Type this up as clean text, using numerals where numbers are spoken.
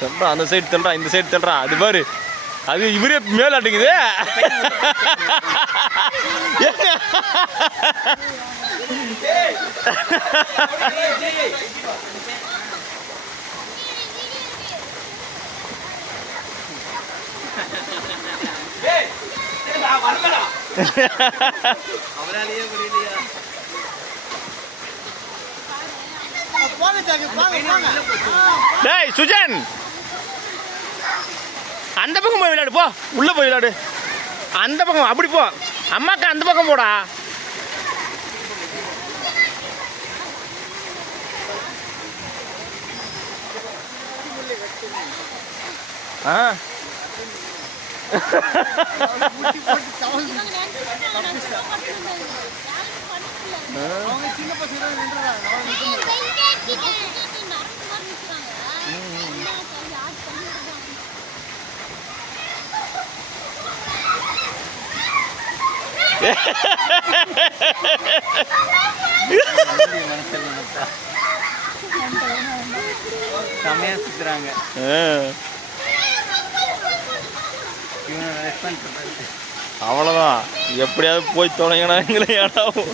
தள்ளுறா அந்த சைடு தள்ளுறா இந்த சைடு தள்ளுறா அது பாரு அது இவரே மேலாட்டுக்குது டேய் சுஜன் அந்த பக்கம் போய் விளையாடு போ உள்ள போய் விளையாடு அந்த பக்கம் அப்படி போ அம்மாக்கா அந்த பக்கம் போடா ஆ செமையா சுத்துறாங்க அவ்வளோதான் எப்படியாவது போய் தொலைங்கண்ணா எங்களை ஏடாவும்